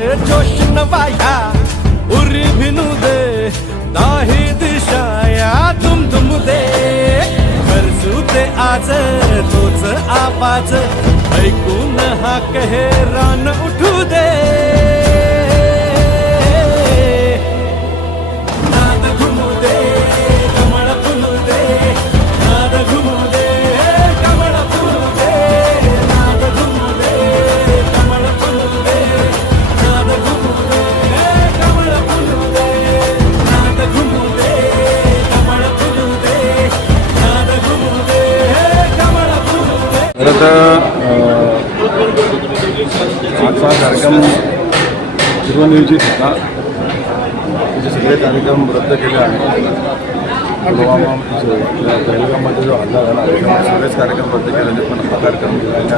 जोश नवाया उरी भिनू दे दाही दिशाया तुम तुम दे। करसू ते आज तोच आवाज ऐकून हा कहे रान उठू दे। पूर्वनियोजित होता. त्याचे सगळे कार्यक्रम रद्द केले आहेत पुलवामा जो पहलगाममध्ये जो हल्ला झाला त्याच्यामुळे सगळेच कार्यक्रम रद्द केलेले पण हा कार्यक्रम घेण्यात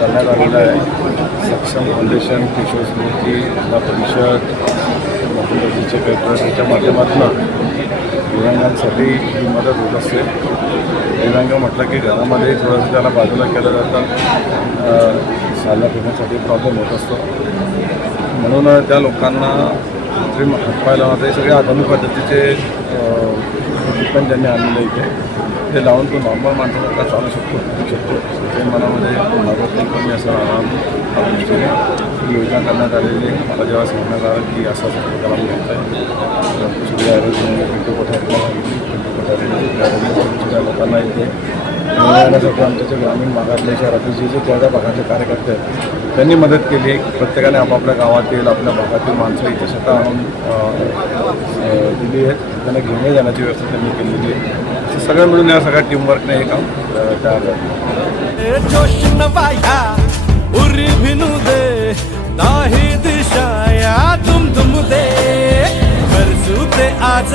करण्यात आलेला आहे. सक्षम फाउंडेशन किशोर स्मृती जिल्हा परिषद बापूजी पेपर याच्या माध्यमातून दिव्यांगांसाठी ही मदत होत असते. दिव्यांग म्हटलं की घरामध्ये थोडंसं त्याला बाजूला केलं जातं. साल्या फिरण्यासाठी प्रॉब्लेम होत असतो. म्हणून त्या लोकांना कृत्रिम हातपाय लावण्यात हे सगळे आधुनिक पद्धतीचे पण त्यांनी आणलेलं इथे ते लावून तो नॉर्मल माणसासारखा चालू शकतो शकतो. ते मनामध्ये लागत कमी असं आराम योजना करण्यात आलेली मला जेव्हा सांगण्यात आलं की असं त्याला प्रकार आहे सूर्य आरोग्य पिंटू त्या लोकांना इथे मिळवण्यासाठी आमच्या जे ग्रामीण भागातले शहरातील जे जे त्या त्या भागातले कार्यकर्ते आहेत त्यांनी मदत केली आहे प्रत्येकाने आपापल्या गावातील आपल्या भागातील माणसं इथे स्वतः आणून दिली आहेत त्यांना घेऊन जाण्याची व्यवस्था त्यांनी केलेली आहे सगळं मिळून या सगळ्या टीमवर्कने हे काम अ, तयार झालं दे दिशाया तुम दे आज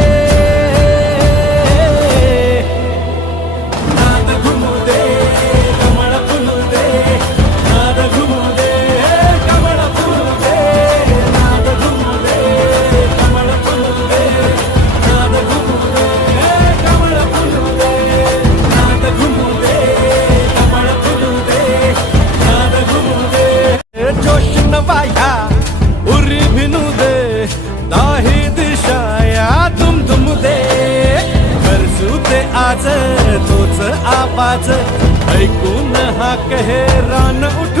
आवाज ऐकून हा कहे रान उठ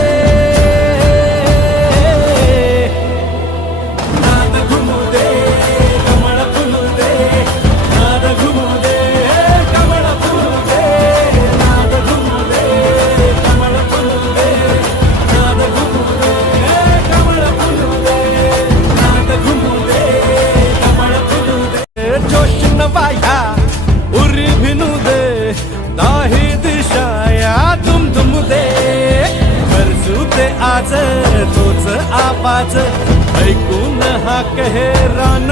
आवाज ऐकून हा कहे रान